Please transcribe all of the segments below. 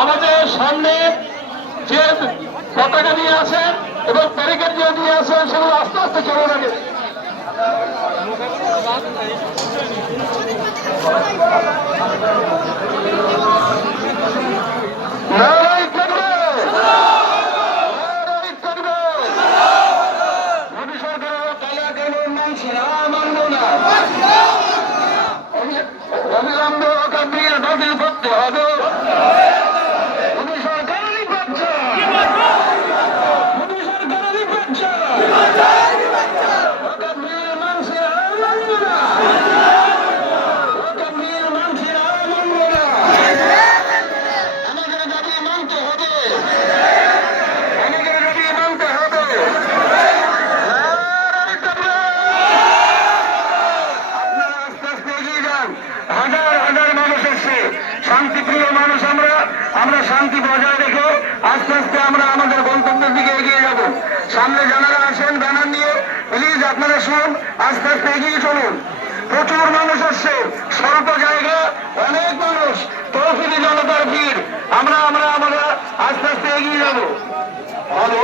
আমাদের সামনে যে পতাকা নিয়ে আছেন এবং ব্যারিকেড দিয়ে আছেন সেগুলো আস্তে আস্তে চলে লাগে। অবিলম্বে বিল বাতিল করতে হবে। শান্তিপ্রিয় মানুষ আমরা শান্তি বজায় রেখে আস্তে আস্তে আমরা আমাদের গন্তব্যের দিকে এগিয়ে যাব। সামনে যারা আসেন ব্যানার নিয়ে প্লিজ আপনারা শুনুন, আস্তে আস্তে এগিয়ে চলুন। প্রচুর মানুষ আসছে, স্বল্প জায়গা, অনেক মানুষ, তৌহিদি জনতার ভিড়। আমরা আস্তে আস্তে এগিয়ে যাব। হ্যালো,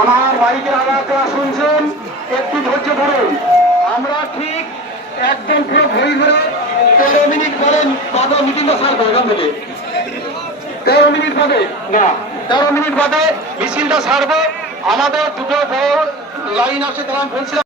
আমার বাইকের আওয়াজটা শুনছেন, একটু ধৈর্য ধরুন। আমরা ঠিক একদম পুরো ঘড়ি ধরে 13 মিনিট পরে বাবা মিটিংটা সারবো। এখান থেকে 13 মিনিট বাদে না 13 মিনিট বাদে মিছিলটা সারবো। আমাদের দুটো বড় লাইন আছে, তারা বলছিলাম